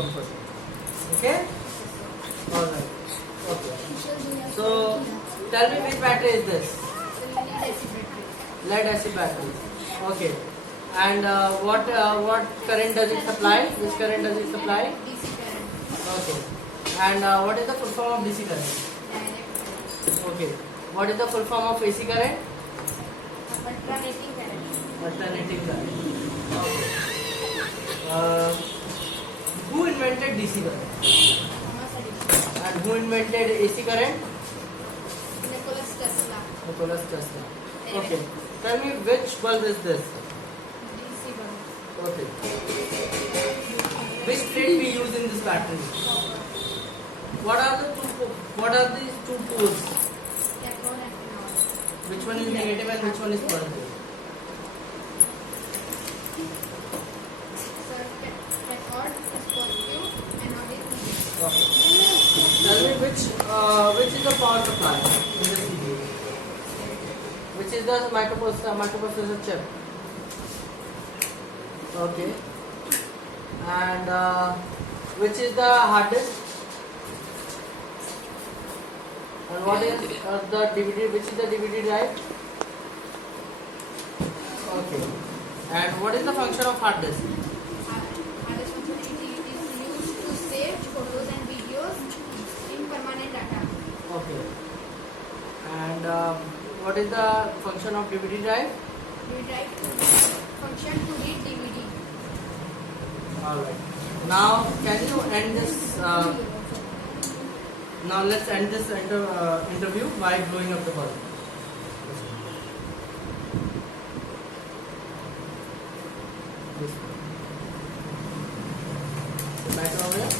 comfortable. Okay? Alright. Okay. So tell me which battery is this? Lead acid battery. Okay. And what current does it supply? Which current does it supply? DC current. Okay. And what is the full form of DC current? Direct. Okay. What is the full form of AC current? Alternating current. Alternating current. Okay. Who invented DC current? Thomas Edison. And who invented AC current? Nicholas Tesla. Nicholas Tesla. Okay. Tell me which bulb is this? DC bulb. Okay. Which plate we use in this battery? Copper. What are these two poles? Cathode and anode. Which one is negative and which one is positive? So cathode is positive, anode is negative. Okay. Tell me which is the power supply in the CPU? Which is the microprocessor chip? Okay. And which is the hard disk? And what is the DVD? Which is the DVD drive? Okay. And what is the function of hard disk? Hard disk functionality is used to save photos and videos in permanent data. Okay. And what is the function of DVD drive? We try to function to read DVD. Alright. Now, can you end this? Now, let's end this interview by blowing up the bulb. Back over here.